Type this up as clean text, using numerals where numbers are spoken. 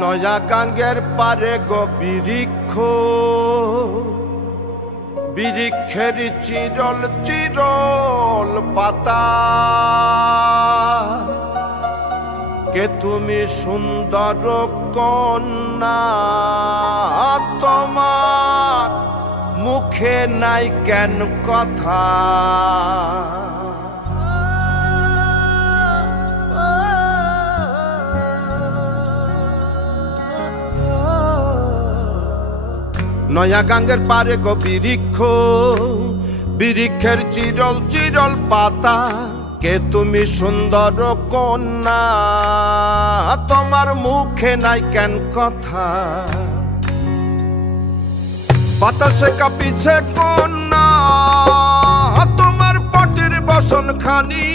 নয়া গাঙ্গের পারে গো বৃক্ষ, বৃক্ষের চিরল চিরল পাতা, কে তুমি সুন্দর কন্যা, তোমার মুখে নাই কেন কথা। নয়া গাঙ্গের পারে গো বৃক্ষ, বৃক্ষের চিরল চিরল পাতা, কে তুমি সুন্দর কন্যা, তোমার মুখে নাই কেন কথা। বাতাসে কাঁপিছে কন্যা, তোমার পটির বসন খানি,